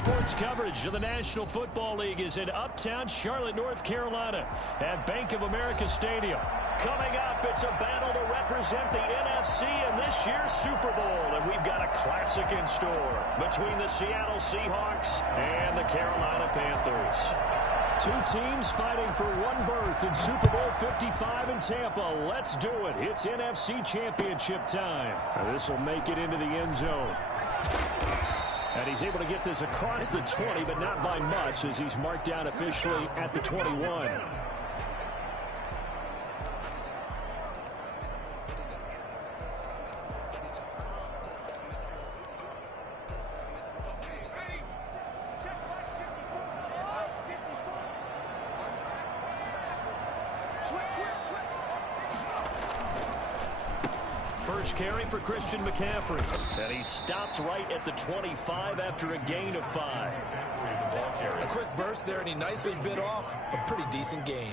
Sports coverage of the National Football League is in uptown Charlotte, North Carolina at Bank of America Stadium. Coming up, it's a battle to represent the NFC in this year's Super Bowl, and we've got a classic in store between the Seattle Seahawks and the Carolina Panthers. Two teams fighting for one berth in Super Bowl 55 in Tampa. Let's do it. It's NFC Championship time. This will make it into the end zone. And he's able to get this across the 20, but not by much as he's marked down officially at the 21. First carry for Christian McCaffrey. And he stopped right at the 25 after a gain of 5. A quick burst there, and he nicely bit off a pretty decent gain.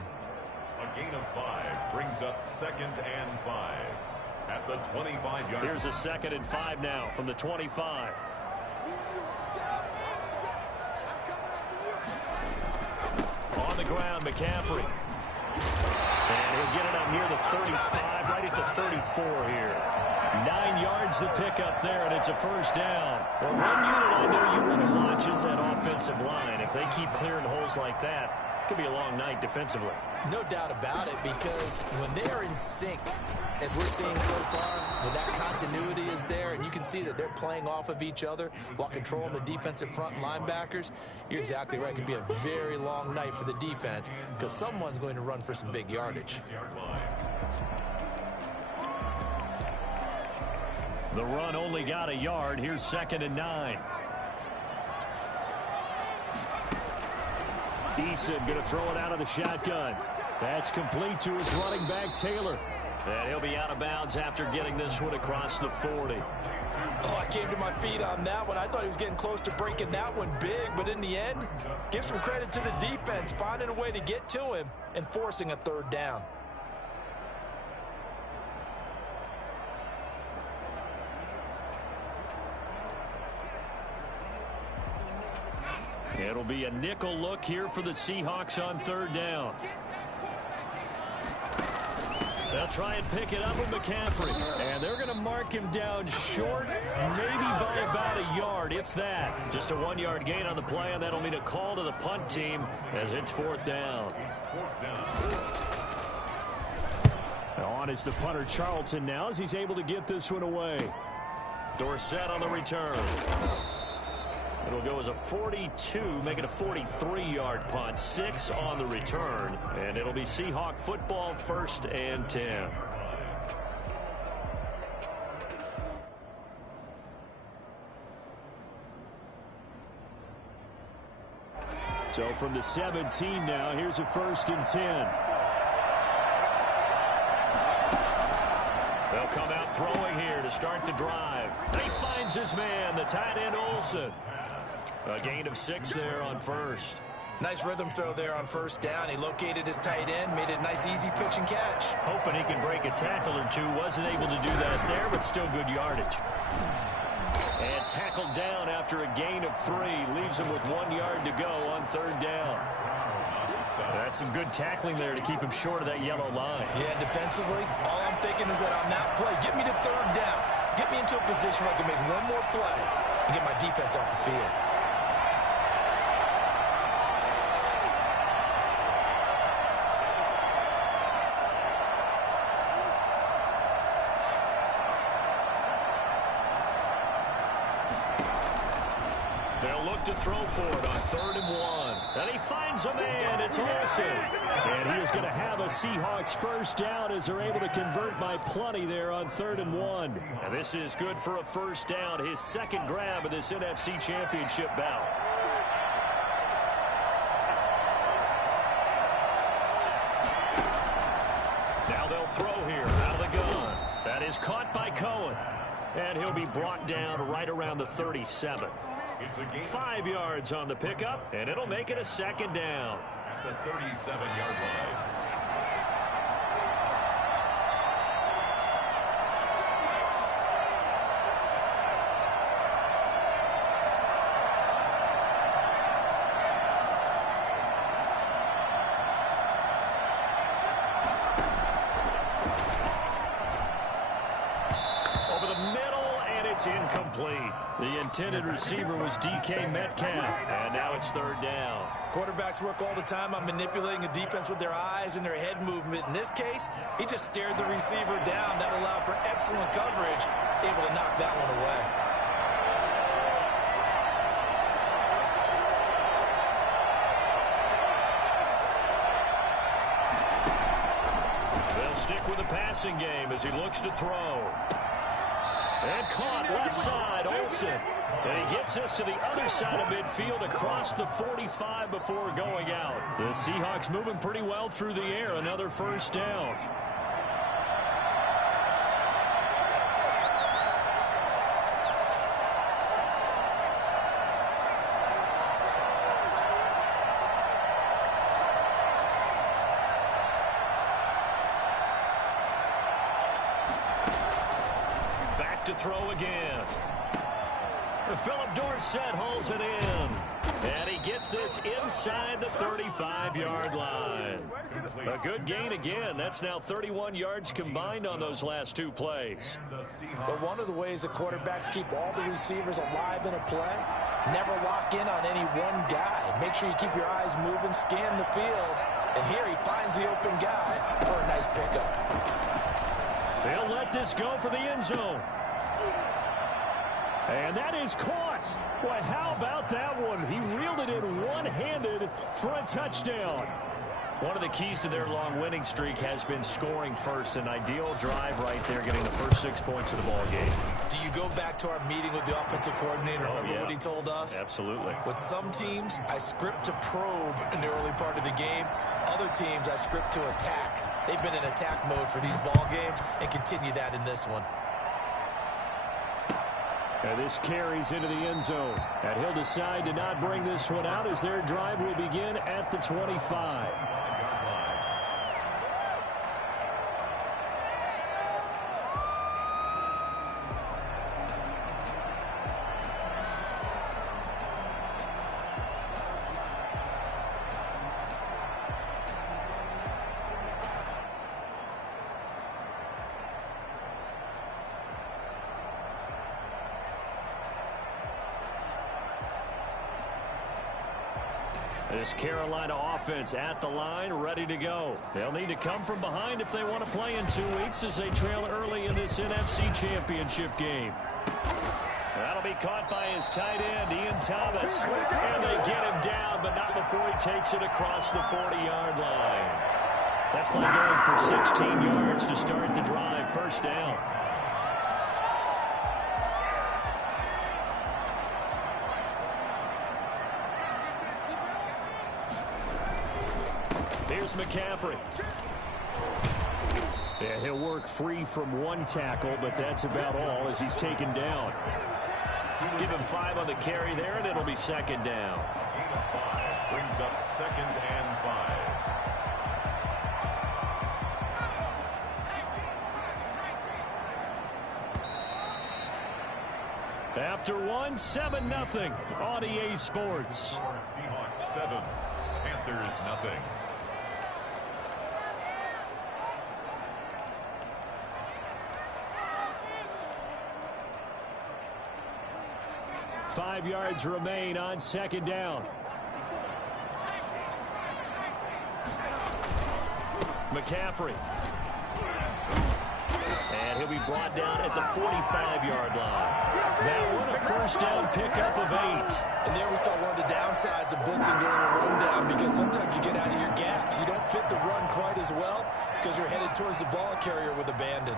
A gain of 5 brings up 2nd and 5 at the 25-yard. Here's a 2nd and 5 now from the 25. On the ground, McCaffrey. And he'll get it up near the 35, right at the 34 here. 9 yards to pick up there, and it's a first down. Well, one unit I know you want to watch is that offensive line. If they keep clearing holes like that, it could be a long night defensively. No doubt about it, because when they are in sync, as we're seeing so far, when that continuity is there, and you can see that they're playing off of each other while controlling the defensive front and linebackers, you're exactly right. It could be a very long night for the defense because someone's going to run for some big yardage. The run only got a yard. Here's 2nd and 9. Eason going to throw it out of the shotgun. That's complete to his running back, Taylor. And he'll be out of bounds after getting this one across the 40. Oh, I came to my feet on that one. I thought he was getting close to breaking that one big, but in the end, give some credit to the defense, finding a way to get to him and forcing a 3rd down. It'll be a nickel look here for the Seahawks on 3rd down. They'll try and pick it up with McCaffrey. And they're going to mark him down short, maybe by about a yard, if that. Just a 1-yard gain on the play, and that'll mean a call to the punt team as it's 4th down. On is the punter Charlton now as he's able to get this one away. Dorsett on the return. It'll go as a 42, make it a 43-yard punt, 6 on the return, and it'll be Seahawk football 1st and 10. So from the 17 now, here's a 1st and 10. They'll come out throwing here to start the drive. And he finds his man, the tight end Olsen. A gain of 6 there on 1st. Nice rhythm throw there on 1st down. He located his tight end, made it a nice easy pitch and catch. Hoping he can break a tackle or two. Wasn't able to do that there, but still good yardage. And tackled down after a gain of 3. Leaves him with 1 yard to go on 3rd down. That's some good tackling there to keep him short of that yellow line. Yeah, defensively, all I'm thinking is that on that play, get me to 3rd down. Get me into a position where I can make one more play and get my defense off the field. They'll look to throw for it on 3rd and 1. And he finds a man. It's Olsen. And he is going to have a Seahawks 1st down as they're able to convert by plenty there on 3rd and 1. And this is good for a 1st down, his 2nd grab of this NFC Championship bout. Now they'll throw here out of the gun. That is caught by Cohen. And he'll be brought down right around the 37. 5 yards on the pickup, and it'll make it a 2nd down. At the 37-yard line. It's incomplete. The intended receiver was DK Metcalf, and now it's third down. Quarterbacks work all the time on manipulating a defense with their eyes and their head movement. In this case, he just stared the receiver down. That allowed for excellent coverage, able to knock that one away. They'll stick with the passing game as he looks to throw. And caught left side, Olsen. And he gets us to the other side of midfield across the 45 before going out. The Seahawks moving pretty well through the air. Another first down. To throw again. Philip Dorsett hauls it in. And he gets this inside the 35-yard line. A good gain again. That's now 31 yards combined on those last two plays. But one of the ways that quarterbacks keep all the receivers alive in a play, never lock in on any one guy. Make sure you keep your eyes moving, scan the field. And here he finds the open guy for a nice pickup. They'll let this go for the end zone. And that is caught. Boy, how about that one? He reeled it in one-handed for a touchdown. One of the keys to their long winning streak has been scoring first. An ideal drive right there, getting the first 6 points of the ball game. Do you go back to our meeting with the offensive coordinator? Remember what he told us? Absolutely. With some teams, I script to probe in the early part of the game. Other teams, I script to attack. They've been in attack mode for these ball games and continue that in this one. And this carries into the end zone. And he'll decide to not bring this one out as their drive will begin at the 25. This Carolina offense at the line, ready to go. They'll need to come from behind if they want to play in 2 weeks as they trail early in this NFC Championship game. That'll be caught by his tight end, Ian Thomas. And they get him down, but not before he takes it across the 40-yard line. That play going for 16 yards to start the drive. First down. Here's McCaffrey. Yeah, he'll work free from one tackle, but that's about all as he's taken down. Give him 5 on the carry there, and it'll be second down. Brings up 2nd and 5. After one, 7-0 on EA Sports. Seahawks 7, Panthers 0. 5 yards remain on second down. McCaffrey. And he'll be brought down at the 45-yard line. Now what a first down pickup of 8. And there we saw one of the downsides of blitzing during a rundown, because sometimes you get out of your gaps. You don't fit the run quite as well because you're headed towards the ball carrier with abandon.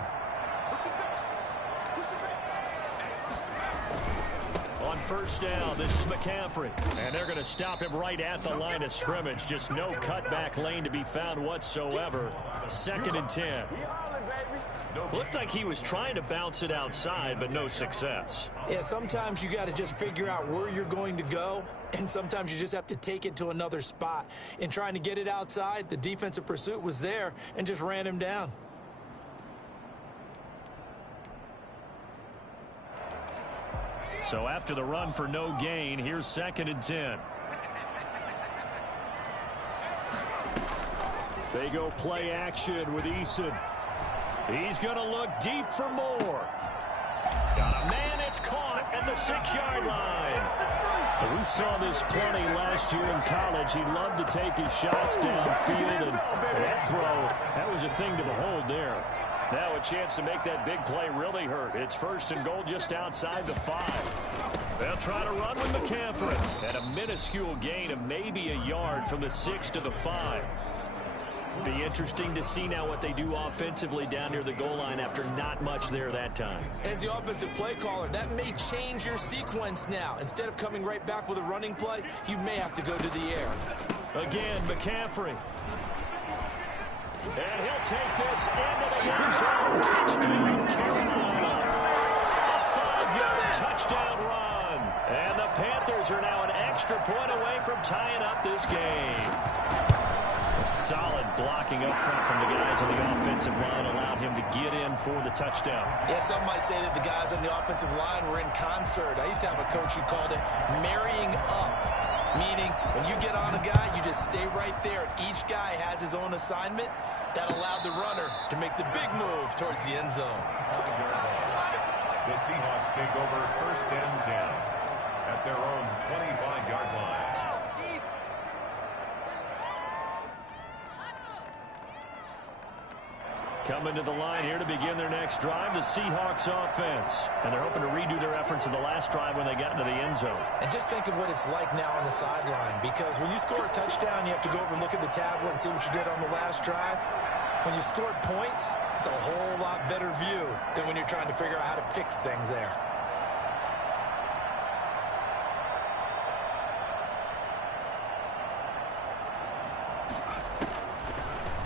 On first down, this is McCaffrey. And they're going to stop him right at the line of scrimmage. Just no cutback lane to be found whatsoever. 2nd and 10. Looked like he was trying to bounce it outside, but no success. Yeah, sometimes you got to just figure out where you're going to go, and sometimes you just have to take it to another spot. In trying to get it outside, the defensive pursuit was there and just ran him down. So after the run for no gain, here's 2nd and 10. They go play action with Eason. He's going to look deep for more. Got a man, it's at the 6-yard line. We saw this plenty last year in college. He loved to take his shots downfield, and that throw, that was a thing to behold there. Now a chance to make that big play really hurt. It's 1st and goal just outside the 5. They'll try to run with McCaffrey. And a minuscule gain of maybe a yard from the 6 to the 5. Be interesting to see now what they do offensively down near the goal line after not much there that time. As the offensive play caller, that may change your sequence now. Instead of coming right back with a running play, you may have to go to the air. Again, McCaffrey. And he'll take this into the end zone. Touchdown, Carolina. A 5-yard touchdown run. And the Panthers are now an extra point away from tying up this game. A solid blocking up front from the guys on the offensive line allowed him to get in for the touchdown. Yeah, some might say that the guys on the offensive line were in concert. I used to have a coach who called it marrying up, meaning when you get on a guy, you just stay right there. Each guy has his own assignment. That allowed the runner to make the big move towards the end zone. The Seahawks take over 1st and 10 at their own 25-yard line. Coming to the line here to begin their next drive, the Seahawks offense. And they're hoping to redo their efforts in the last drive when they got into the end zone. And just think of what it's like now on the sideline, because when you score a touchdown, you have to go over and look at the tablet and see what you did on the last drive. When you scored points, it's a whole lot better view than when you're trying to figure out how to fix things there.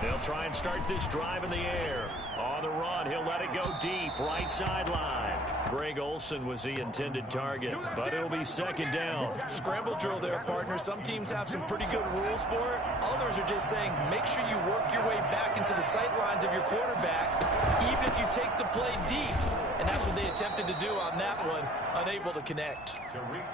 They'll try and start this drive in the air. On the run, he'll let it go deep, right sideline. Greg Olsen was the intended target, but it'll be 2nd down. Scramble drill there, partner. Some teams have some pretty good rules for it. Others are just saying, make sure you work your way back into the sight lines of your quarterback, even if you take the play deep. And that's what they attempted to do on that one, unable to connect.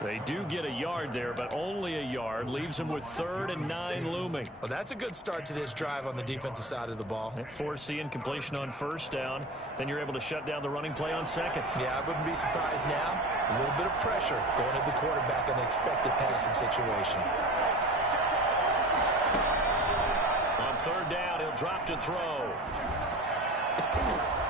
They do get a yard there, but only a yard. Leaves them with 3rd and 9 looming. Well, that's a good start to this drive on the defensive side of the ball. Force the incompletion on 1st down. Then you're able to shut down the running play on 2nd. Yeah, I wouldn't be surprised now. A little bit of pressure going at the quarterback in an expected passing situation. On 3rd down, he'll drop to throw.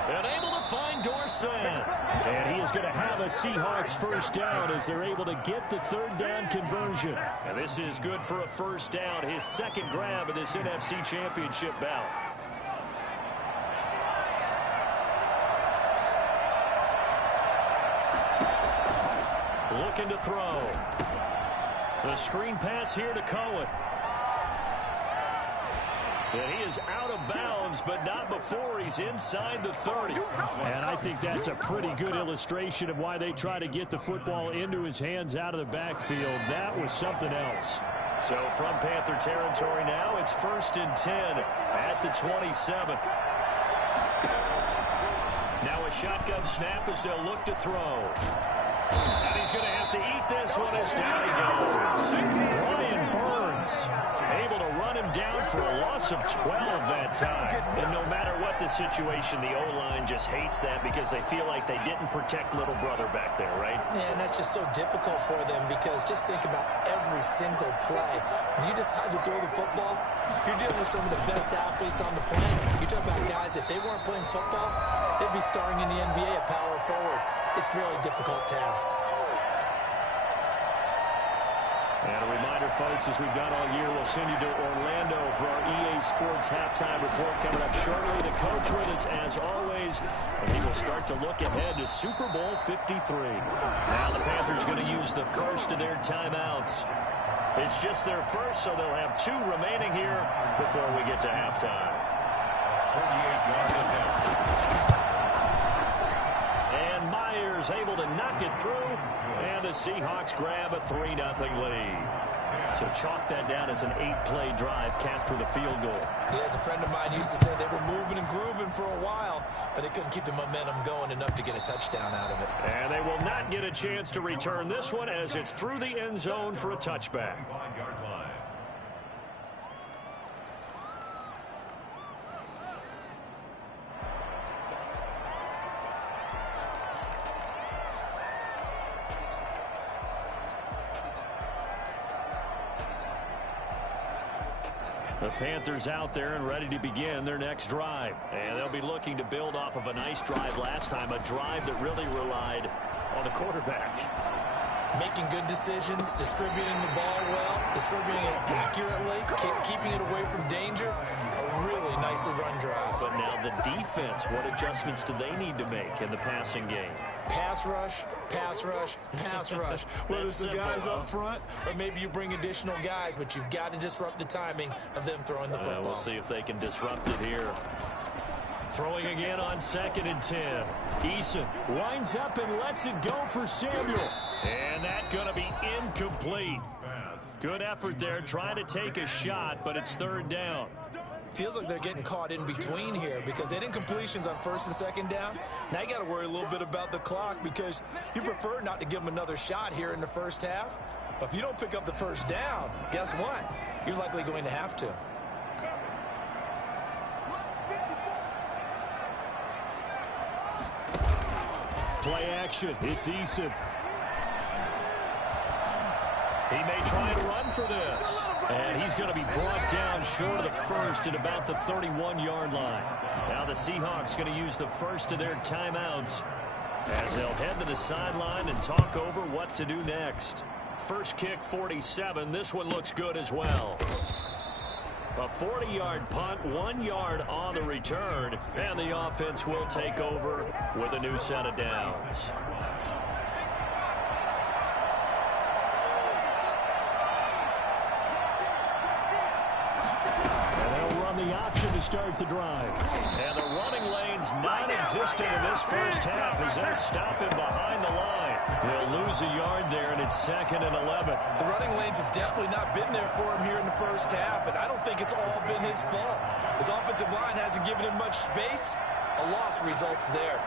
And able to find Dorsett. And he is going to have a Seahawks 1st down as they're able to get the 3rd down conversion. And this is good for a 1st down, his 2nd grab of this NFC Championship bout. Looking to throw. The screen pass here to Cohen. And he is out of bounds, but not before he's inside the 30. And I think that's a pretty good illustration of why they try to get the football into his hands out of the backfield. That was something else. So from Panther territory now, it's 1st and 10 at the 27. Now a shotgun snap as they'll look to throw. And he's going to have to eat this one as down he goes. Brian Burns able to run him down for a loss of 12 that time. And no matter what the situation, the O-line just hates that because they feel like they didn't protect little brother back there, right? Yeah, and that's just so difficult for them because just think about every single play. When you decide to throw the football, you're dealing with some of the best athletes on the planet. You talk about guys, if they weren't playing football, they'd be starring in the NBA at power forward. It's a really difficult task. And a reminder, folks, as we've done all year, we'll send you to Orlando for our EA Sports halftime report coming up shortly. The coach with us, as always, and he will start to look ahead to Super Bowl 53. Now the Panthers going to use the first of their timeouts. It's just their first, so they'll have 2 remaining here before we get to halftime. 38-yard attempt. And Myers able to knock it through, and the Seahawks grab a 3-0 lead. So chalk that down as an 8-play drive capped with a field goal. Yeah, as a friend of mine used to say, they were moving and grooving for a while, but they couldn't keep the momentum going enough to get a touchdown out of it. And they will not get a chance to return this one as it's through the end zone for a touchback. 5-yard line. The Panthers out there and ready to begin their next drive. And they'll be looking to build off of a nice drive last time, a drive that really relied on the quarterback. Making good decisions, distributing the ball well, distributing it accurately, keeping it away from danger. A really nicely run drive. But now the defense, what adjustments do they need to make in the passing game? Pass rush, pass rush, pass rush. Whether it's the guys up front or maybe you bring additional guys, but you've got to disrupt the timing of them throwing the football. We'll see if they can disrupt it here. Throwing again on 2nd and 10. Eason winds up and lets it go for Samuel. And that's going to be incomplete. Good effort there trying to take a shot, but it's 3rd down. Feels like they're getting caught in between here because they had incompletions on 1st and 2nd down. Now you got to worry a little bit about the clock because you prefer not to give them another shot here in the first half. But if you don't pick up the 1st down, guess what? You're likely going to have to. Play action. It's Eason. He may try to run for this. And he's going to be brought down short of the 1st at about the 31-yard line. Now the Seahawks going to use the first of their timeouts as they'll head to the sideline and talk over what to do next. First kick, 47. This one looks good as well. A 40-yard punt, 1 yard on the return, and the offense will take over with a new set of downs. The option to start the drive. And the running lane's non-existent in this first half as they'll stop him behind the line. He'll lose a yard there, and it's 2nd and 11. The running lanes have definitely not been there for him here in the first half, and I don't think it's all been his fault. His offensive line hasn't given him much space. A loss results there.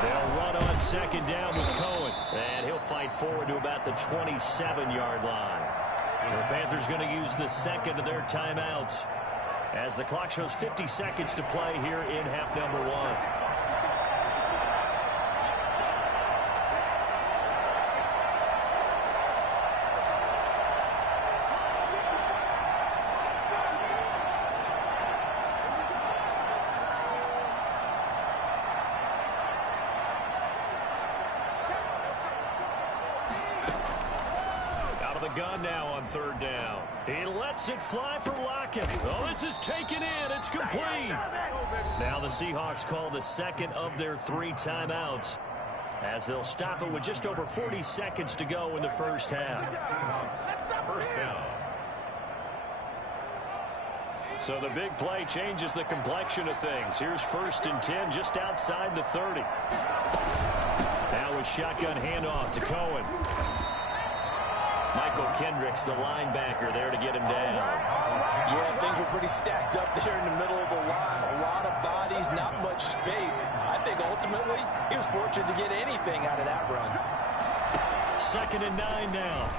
They'll run on 2nd down with Cohen, and he'll fight forward to about the 27-yard line. The Panthers going to use the 2nd of their timeouts as the clock shows 50 seconds to play here in half number 1. Gun now on 3rd down. He lets it fly for Lockett. Oh, this is taken in. It's complete. Now the Seahawks call the 2nd of their 3 timeouts as they'll stop it with just over 40 seconds to go in the first half. First down. So the big play changes the complexion of things. Here's 1st and 10 just outside the 30. Now with shotgun handoff to Cohen. Michael Kendricks, the linebacker, there to get him down. Yeah, things were pretty stacked up there in the middle of the line. A lot of bodies, not much space. I think ultimately he was fortunate to get anything out of that run. 2nd and 9 now.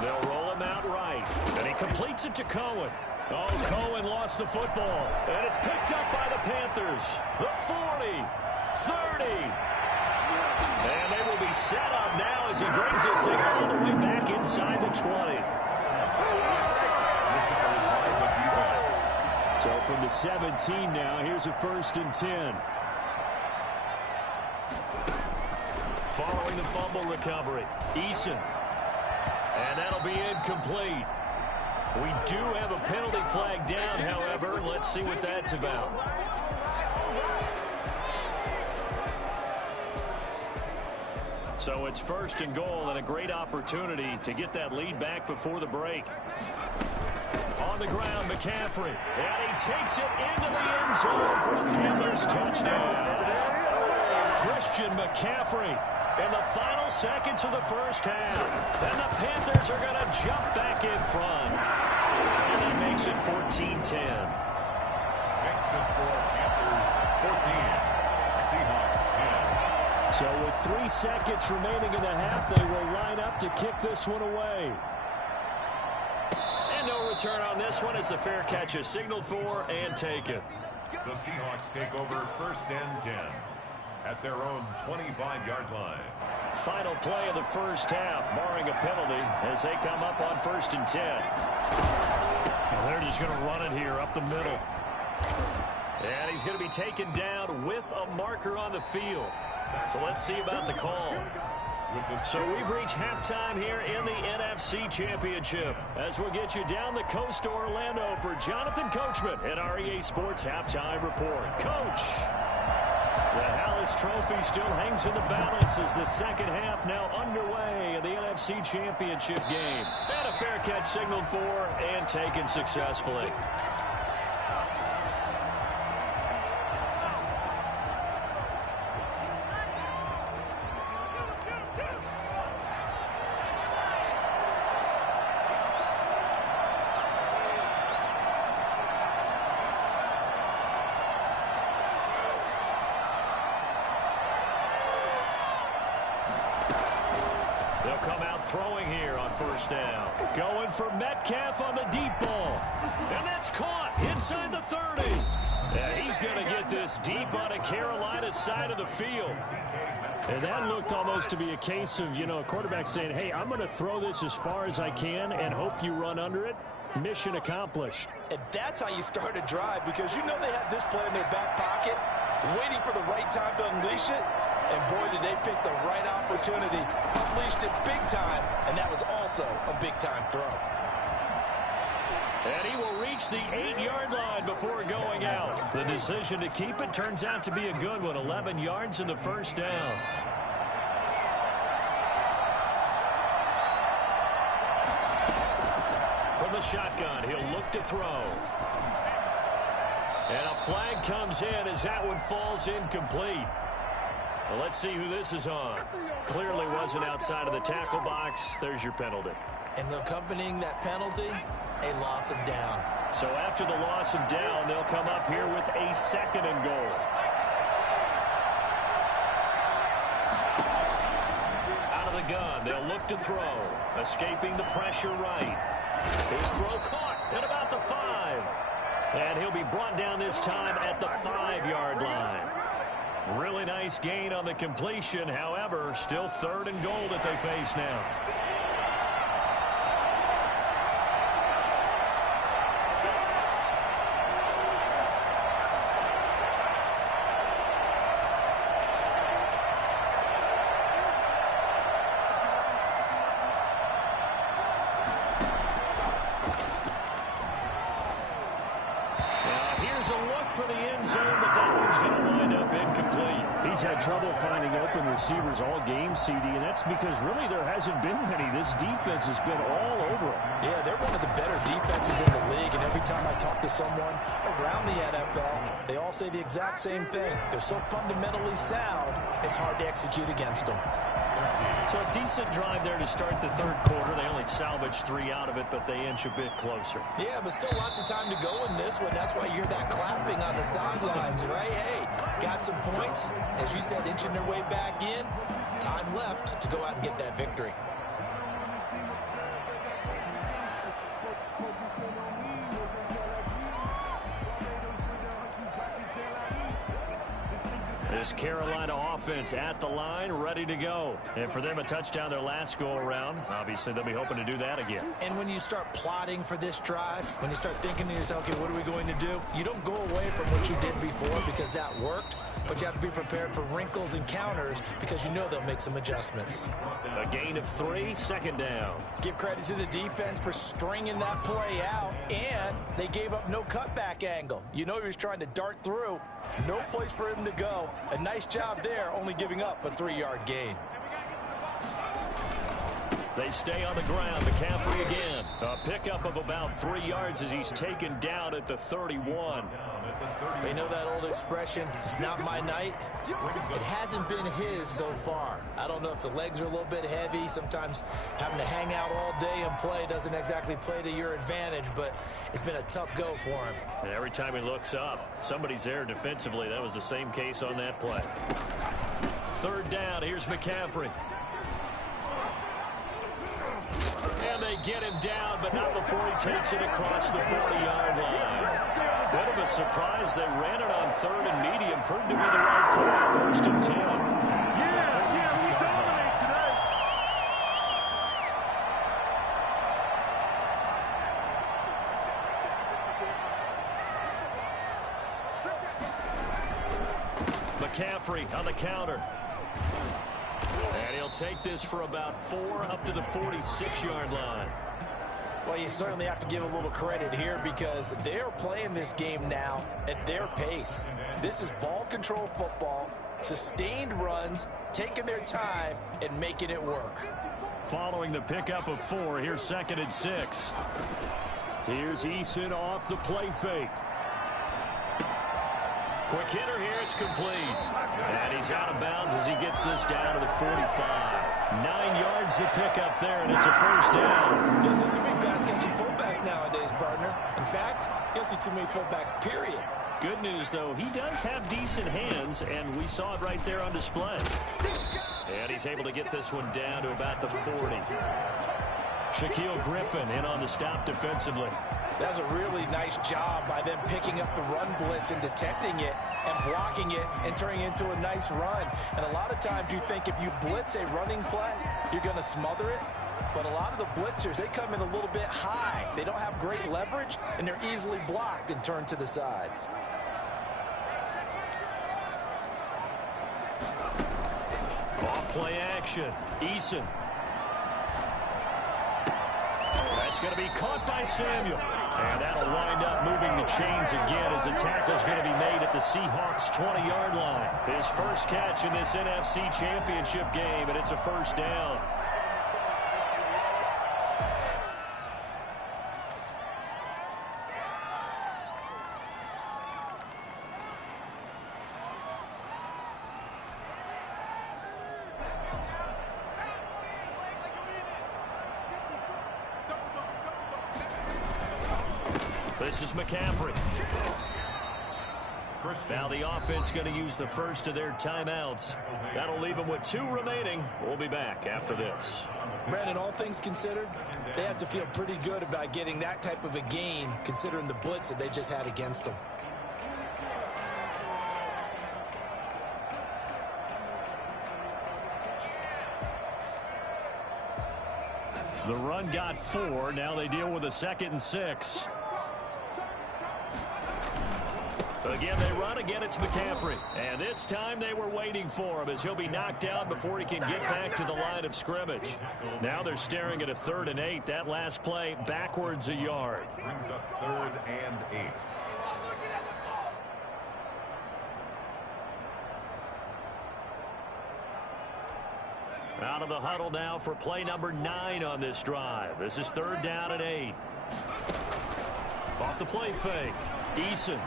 They'll roll him out right. And he completes it to Cohen. Oh, Cohen lost the football. And it's picked up by the Panthers. The 40, 30. And they will be set up now as he brings this thing all the way back inside the 20. So from the 17 now, here's a 1st and 10. Following the fumble recovery, Eason. And that'll be incomplete. We do have a penalty flag down, however. Let's see what that's about. So it's 1st and goal and a great opportunity to get that lead back before the break. On the ground, McCaffrey. And he takes it into the end zone for a Panthers touchdown. Christian McCaffrey in the final seconds of the first half. And the Panthers are going to jump back in front. And that makes it 14-10. Makes the score Panthers 14. Seahawks 10. So with 3 seconds remaining in the half, they will line up to kick this one away. And no return on this one as the fair catch is signaled for and taken. The Seahawks take over 1st and 10 at their own 25-yard line. Final play of the first half, barring a penalty, as they come up on 1st and 10. And they're just going to run it here up the middle. And he's going to be taken down with a marker on the field. So let's see about the call. So we've reached halftime here in the NFC Championship as we'll get you down the coast to Orlando for Jonathan Coachman at our EA Sports Halftime Report. Coach, the Hallis Trophy still hangs in the balance as the second half now underway in the NFC Championship game. And a fair catch signaled for and taken successfully. They'll come out throwing here on 1st down. Going for Metcalf on the deep ball. And that's caught inside the 30. Yeah, he's going to get this deep on a Carolina side of the field. And that looked almost to be a case of, a quarterback saying, hey, I'm going to throw this as far as I can and hope you run under it. Mission accomplished. And that's how you start a drive, because you know they had this play in their back pocket, waiting for the right time to unleash it. And boy, did they pick the right opportunity. Unleashed it big time, and that was also a big-time throw. And he will reach the 8-yard line before going out. The decision to keep it turns out to be a good one. 11 yards in the first down. From the shotgun, he'll look to throw. And a flag comes in as that one falls incomplete. Well, let's see who this is on. Clearly wasn't outside of the tackle box. There's your penalty. And accompanying that penalty, a loss of down. So after the loss of down, they'll come up here with a 2nd and goal. Out of the gun, they'll look to throw. Escaping the pressure right. His throw caught at about the 5. And he'll be brought down this time at the 5-yard line. Really nice gain on the completion. However, still 3rd and goal that they face now. Here's a look for the end zone, but that one's going to wind up incomplete. He's had trouble finding open receivers all game, CD, and that's because really there hasn't been many. This defense has been all over him. Yeah, they're one of the better defenses in the league, and every time I talk to someone around the NFL, they all say the exact same thing. They're so fundamentally sound, it's hard to execute against them. So a decent drive there to start the 3rd quarter. They only salvaged 3 out of it, but they inch a bit closer. Yeah, but still lots of time to go in this one. That's why you hear that clapping on the sidelines, right? Hey, got some points. As you said, inching their way back in. Time left to go out and get that victory. This Carolina offense at the line, ready to go. And for them, a touchdown their last go-around. Obviously, they'll be hoping to do that again. And when you start plotting for this drive, when you start thinking to yourself, okay, what are we going to do? You don't go away from what you did before because that worked, but you have to be prepared for wrinkles and counters because you know they'll make some adjustments. A gain of 3, 2nd down. Give credit to the defense for stringing that play out, and they gave up no cutback angle. You know he was trying to dart through. No place for him to go. A nice job there, only giving up a 3-yard gain. They stay on the ground. McCaffrey again. A pickup of about 3 yards as he's taken down at the 31. You know that old expression, it's not my night? It hasn't been his so far. I don't know if the legs are a little bit heavy. Sometimes having to hang out all day and play doesn't exactly play to your advantage, but it's been a tough go for him. And every time he looks up, somebody's there defensively. That was the same case on that play. 3rd down, here's McCaffrey. And they get him down, but not before he takes it across the 40-yard line. Bit of a surprise. They ran it on 3rd and medium. Proved to be the right call. 1st and 10. Yeah, we dominate McCaffrey on the counter. And he'll take this for about 4 up to the 46-yard line. Well, you certainly have to give a little credit here because they're playing this game now at their pace. This is ball control football, sustained runs, taking their time, and making it work. Following the pickup of 4, here's 2nd and 6. Here's Eason off the play fake. Quick hitter here, it's complete. And he's out of bounds as he gets this down to the 45. 9 yards to pick up there, and it's a first down. You don't see too many pass-catching fullbacks nowadays, partner. In fact, you don't see too many fullbacks, period. Good news, though, he does have decent hands, and we saw it right there on display. And he's able to get this one down to about the 40. Shaquille Griffin in on the stop defensively. That's a really nice job by them picking up the run blitz and detecting it and blocking it and turning it into a nice run. And a lot of times you think if you blitz a running play, you're going to smother it. But a lot of the blitzers, they come in a little bit high. They don't have great leverage, and they're easily blocked and turned to the side. Off play action. Eason. That's going to be caught by Samuel. And that'll wind up moving the chains again as a tackle's going to be made at the Seahawks' 20-yard line. His first catch in this NFC Championship game, and it's a first down. This is McCaffrey. Now the offense going to use the first of their timeouts. That'll leave them with 2 remaining. We'll be back after this. Brandon, all things considered, they have to feel pretty good about getting that type of a gain considering the blitz that they just had against them. The run got 4. Now they deal with a 2nd and 6. Again, they run. Again, it's McCaffrey. And this time they were waiting for him as he'll be knocked out before he can get back to the line of scrimmage. Now they're staring at a 3rd and 8. That last play backwards a yard. Brings up 3rd and 8. Out of the huddle now for play number 9 on this drive. This is 3rd down and 8. Off the play fake. Eason.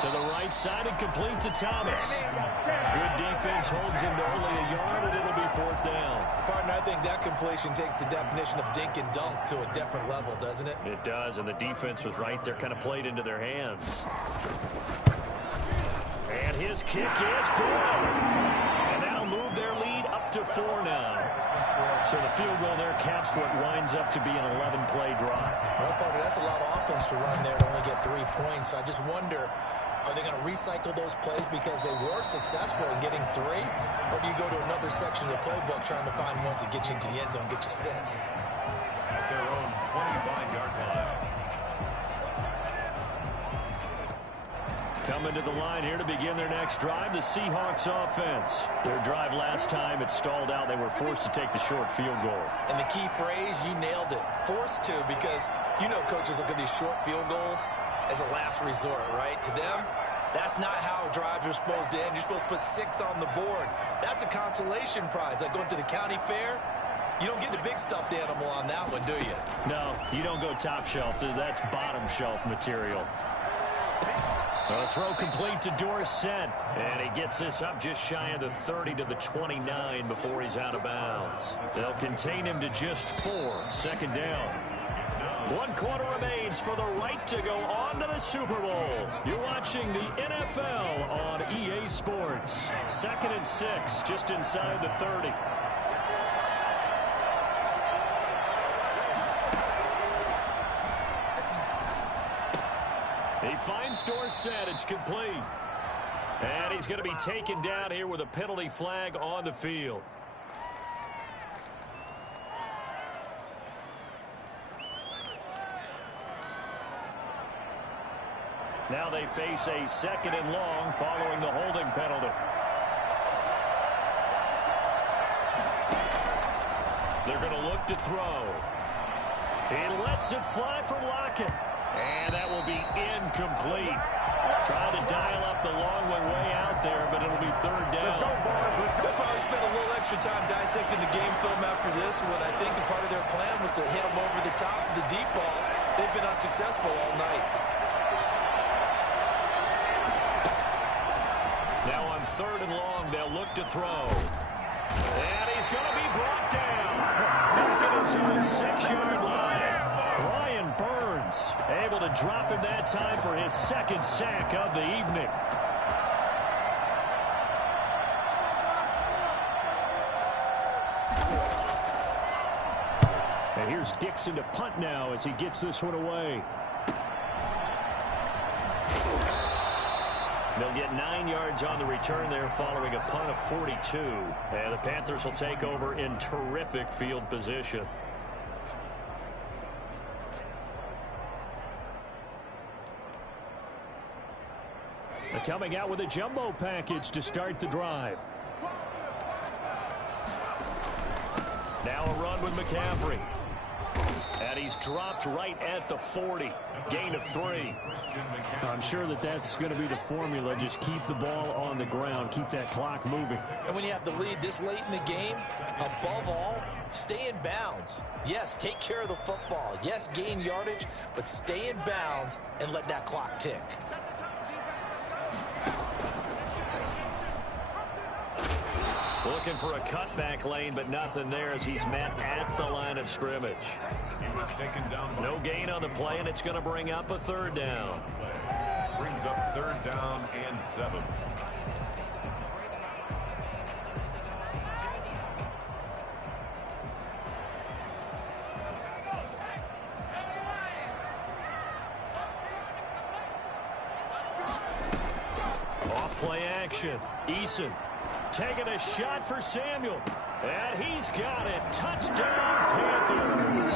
To the right side and complete to Thomas. Good defense holds him to only a yard, and it'll be 4th down. Partner, I think that completion takes the definition of dink and dunk to a different level, doesn't it? It does, and the defense was right there, kind of played into their hands. And his kick is good. And that'll move their lead up to 4 now. So the field goal there caps what winds up to be an 11-play drive. Well, partner, that's a lot of offense to run there to only get 3 points. So I just wonder, are they going to recycle those plays because they were successful in getting 3? Or do you go to another section of the playbook trying to find ones that get you into the end zone and get you 6? At their own 25-yard line. Coming to the line here to begin their next drive, the Seahawks offense. Their drive last time, it stalled out. They were forced to take the short field goal. And the key phrase, you nailed it. Forced to, because you know coaches look at these short field goals as a last resort, right? To them, that's not how drives are supposed to end. You're supposed to put 6 on the board. That's a consolation prize. Like going to the county fair, you don't get the big stuffed animal on that one, do you? No, you don't go top shelf. That's bottom shelf material. A throw complete to Dorsett, and he gets this up just shy of the 30 to the 29 before he's out of bounds. They'll contain him to just 4. 2nd down. 1 quarter remains for the right to go on to the Super Bowl. You're watching the NFL on EA Sports. 2nd and 6, just inside the 30. He finds Dorsett. It's complete. And he's going to be taken down here with a penalty flag on the field. Now they face a 2nd and long following the holding penalty. They're going to look to throw. He lets it fly from Lockett. And that will be incomplete. Trying to dial up the long way out there, but it'll be 3rd down. They'll probably spend a little extra time dissecting the game film after this one. I think the part of their plan was to hit them over the top of the deep ball. They've been unsuccessful all night. Now on 3rd and long, they'll look to throw. And he's going to be brought down. Back at his own 6-yard line. Brian Burns able to drop him that time for his 2nd sack of the evening. And here's Dixon to punt now as he gets this one away. They'll get 9 yards on the return there following a punt of 42. And the Panthers will take over in terrific field position. They're coming out with a jumbo package to start the drive. Now a run with McCaffrey. And he's dropped right at the 40. Gain of 3. I'm sure that that's going to be the formula. Just keep the ball on the ground. Keep that clock moving. And when you have the lead this late in the game, above all, stay in bounds. Yes, take care of the football. Yes, gain yardage, but stay in bounds and let that clock tick. Looking for a cutback lane, but nothing there as he's met at the line of scrimmage. He was taken down. No gain on the play, and it's going to bring up a 3rd down. Brings up 3rd down and 7. Off play action. Eason taking a shot for Samuel. And he's got it. Touchdown, Panthers.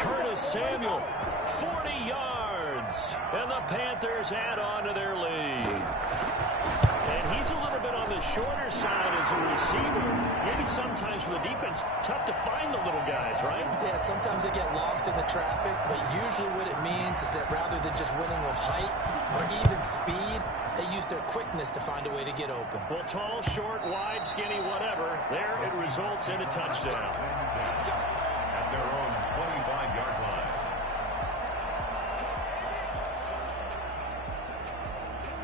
Curtis Samuel, 40 yards. And the Panthers add on to their lead. And he's a little bit on the shorter side as a receiver. Maybe sometimes for the defense, tough to find the little guys, right? Yeah, sometimes they get lost in the traffic, but usually what it means is that rather than just winning with height or even speed, they use their quickness to find a way to get open. Well, tall, short, wide, skinny, whatever. There it results in a touchdown. At their own 25-yard line.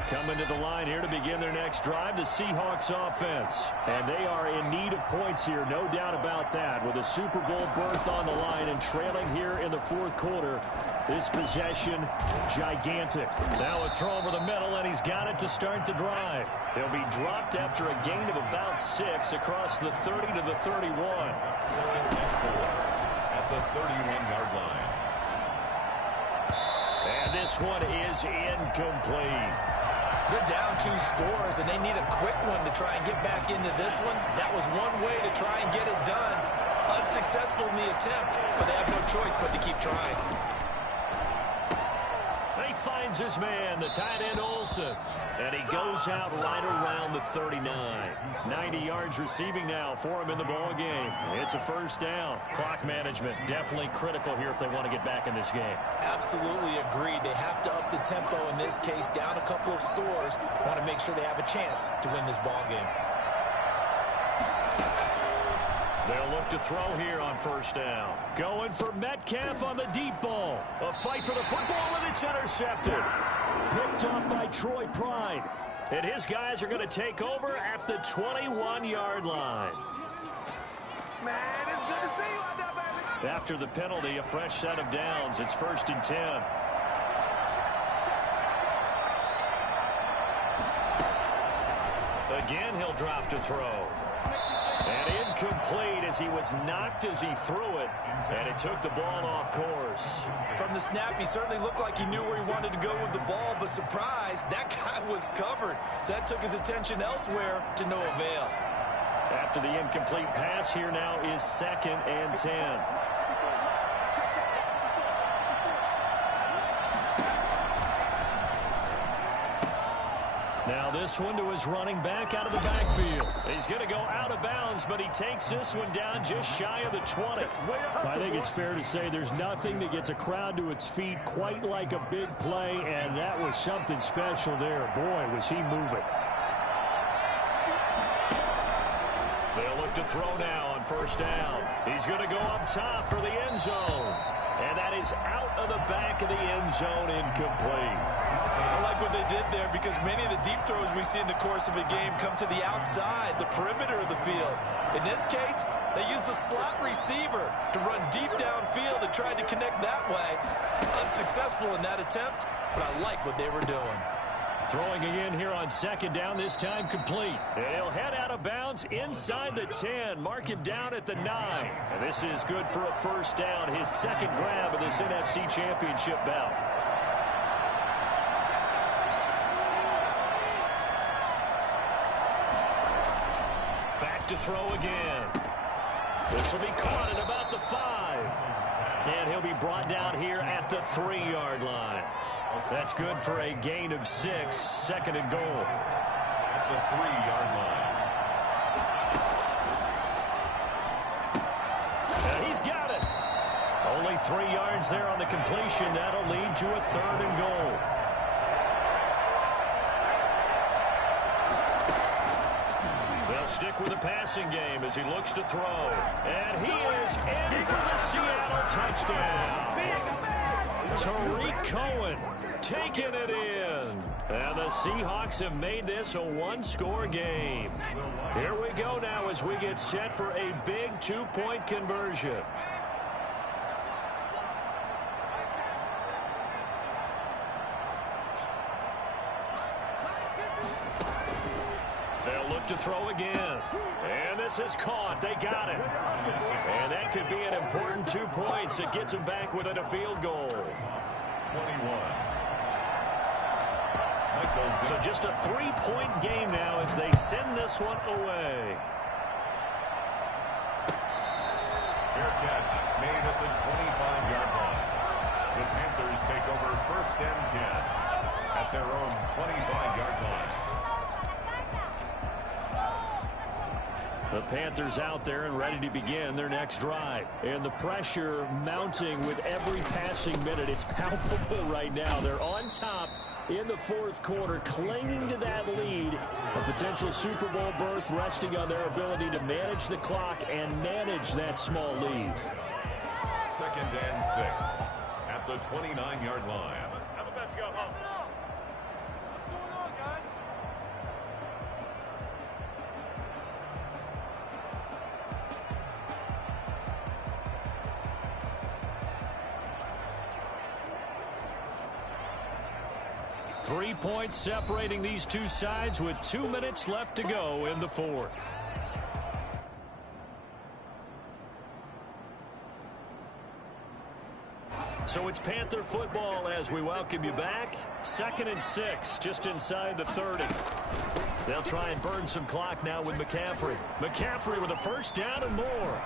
Coming to the line here to begin their next drive, the Seahawks offense. And they are in need of points here, no doubt about that. With a Super Bowl berth on the line and trailing here in the 4th quarter, this possession, gigantic. Now a throw over the middle, and he's got it to start the drive. He'll be dropped after a gain of about 6 across the 30 to the 31. 2nd and 4 at the 31-yard line. And this one is incomplete. They're down 2 scores, and they need a quick one to try and get back into this one. That was one way to try and get it done. Unsuccessful in the attempt, but they have no choice but to keep trying. He finds his man, the tight end Olsen, and he goes out right around the 39. 90 yards receiving now for him in the ball game. It's a 1st down. Clock management definitely critical here if they want to get back in this game. Absolutely agreed. They have to up the tempo in this case, down a couple of scores. Want to make sure they have a chance to win this ball game. They'll look to throw here on 1st down. Going for Metcalf on the deep ball. A fight for the football, and it's intercepted. Picked up by Troy Pride. And his guys are going to take over at the 21-yard line. Man, it's good to see you out there, baby. After the penalty, a fresh set of downs. It's 1st and 10. Again, he'll drop to throw. And incomplete as he was knocked as he threw it. And it took the ball off course. From the snap, he certainly looked like he knew where he wanted to go with the ball, but surprise, that guy was covered. So that took his attention elsewhere to no avail. After the incomplete pass, here now is 2nd and 10. Now this one to his running back out of the backfield. He's going to go out of bounds, but he takes this one down just shy of the 20. I think it's fair to say there's nothing that gets a crowd to its feet quite like a big play, and that was something special there. Boy, was he moving. They'll look to throw now on first down. He's going to go up top for the end zone. And that is out of the back of the end zone, incomplete. I like what they did there because many of the deep throws we see in the course of a game come to the outside, the perimeter of the field. In this case, they used the slot receiver to run deep downfield and tried to connect that way. Unsuccessful in that attempt, but I like what they were doing. Throwing again here on second down, this time complete. And he'll head out of bounds inside the 10, mark it down at the 9. And this is good for a first down, his second grab of this NFC Championship bout. Back to throw again. This will be caught at about the 5. And he'll be brought down here at the 3-yard line. That's good for a gain of 6, second and goal. At the 3-yard line. And he's got it. Only 3 yards there on the completion. That'll lead to a 3rd and goal. They'll stick with the passing game as he looks to throw. And he is in for the Seattle touchdown. Tariq Cohen taking it in. And the Seahawks have made this a 1-score game. Here we go now as we get set for a big 2-point conversion. They'll look to throw again. And this is caught. They got it. And that could be an important 2 points. It gets them back within a field goal. 21. So just a 3-point game now as they send this one away. Fair catch made at the 25-yard line. The Panthers take over first and 10 at their own 25-yard line. The Panthers out there and ready to begin their next drive. And the pressure mounting with every passing minute. It's palpable right now. They're on top in the 4th quarter, clinging to that lead. A potential Super Bowl berth resting on their ability to manage the clock and manage that small lead. 2nd and 6 at the 29-yard line. I'm about to go home. What's going on, guys? 3 points separating these two sides with 2 minutes left to go in the 4th. So it's Panther football as we welcome you back. 2nd and 6, just inside the 30. They'll try and burn some clock now with McCaffrey. McCaffrey with a first down and more.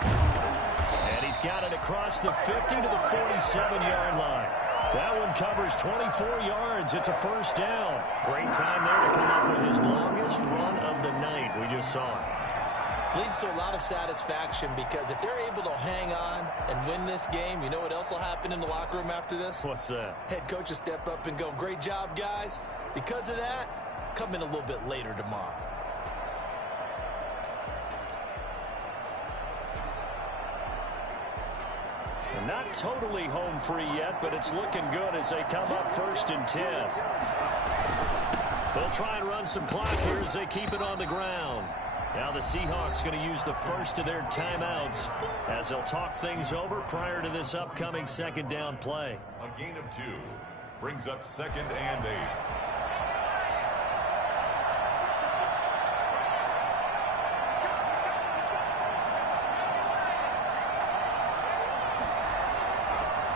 And he's got it across the 50 to the 47-yard line. That one covers 24 yards. It's a first down. Great time there to come up with his longest run of the night. We just saw it. Leads to a lot of satisfaction because if they're able to hang on and win this game, you know what else will happen in the locker room after this? What's that? Head coach will step up and go, great job, guys. Because of that, come in a little bit later tomorrow. Not totally home free yet, but it's looking good as they come up 1st and 10. They'll try and run some clock here as they keep it on the ground. Now the Seahawks going to use the first of their timeouts as they'll talk things over prior to this upcoming 2nd down play. A gain of 2 brings up 2nd and 8.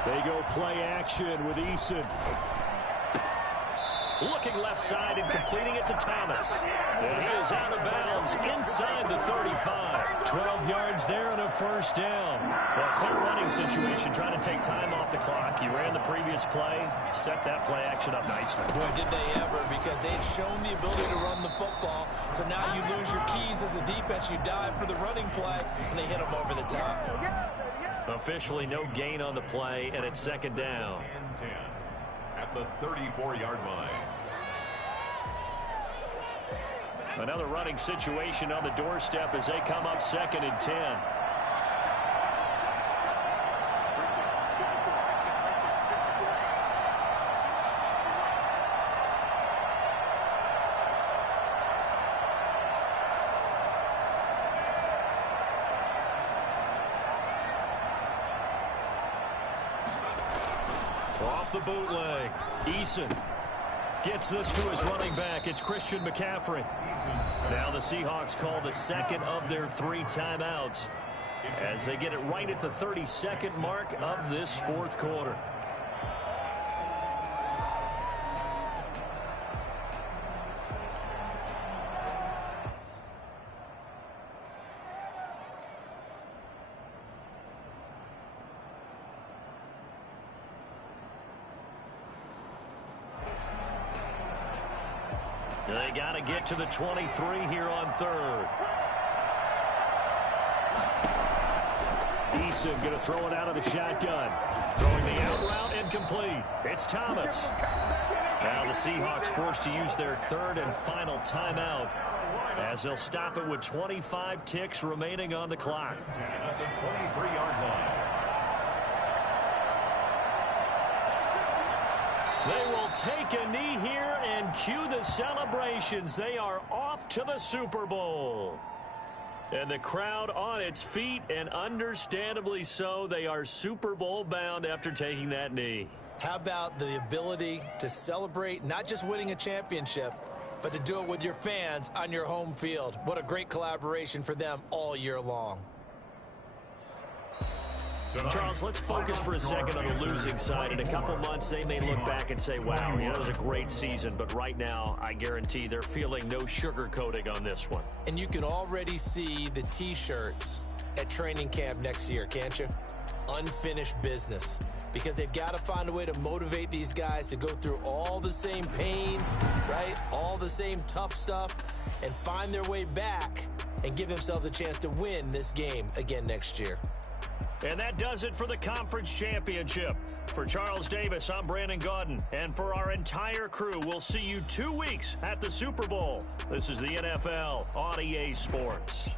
They go play action with Eason. Looking left side and completing it to Thomas. And he is out of bounds inside the 35. 12 yards there and a first down. Well, clear running situation, trying to take time off the clock. He ran the previous play, set that play action up nicely. Boy, did they ever, because because they'd shown the ability to run the football. So now you lose your keys as a defense. You dive for the running play, and they hit them over the top. Officially no gain on the play, and it's second down. And 10 at the 34-yard line. Another running situation on the doorstep as they come up second and 10. Off the bootleg, Eason gets this to his running back. It's Christian McCaffrey. Now the Seahawks call the second of their 3 timeouts as they get it right at the 32nd mark of this fourth quarter. They got to get to the 23 here on third. Eason going to throw it out of the shotgun. Throwing the out route incomplete. It's Thomas. Now the Seahawks forced to use their third and final timeout as they'll stop it with 25 ticks remaining on the clock. At the 23-yard line. They will take a knee here and cue the celebrations. They are off to the Super Bowl. And the crowd on its feet, and understandably so. They are Super Bowl bound after taking that knee. How about the ability to celebrate not just winning a championship, but to do it with your fans on your home field? What a great collaboration for them all year long. Charles, let's focus for a second on the losing side. In a couple months, they may look back and say, wow, yeah, it was a great season. But right now, I guarantee they're feeling no sugarcoating on this one. And you can already see the T-shirts at training camp next year, can't you? Unfinished business. Because they've got to find a way to motivate these guys to go through all the same pain, right? All the same tough stuff, and find their way back and give themselves a chance to win this game again next year. And that does it for the conference championship. For Charles Davis, I'm Brandon Gaudin. And for our entire crew, we'll see you 2 weeks at the Super Bowl. This is the NFL on EA Sports.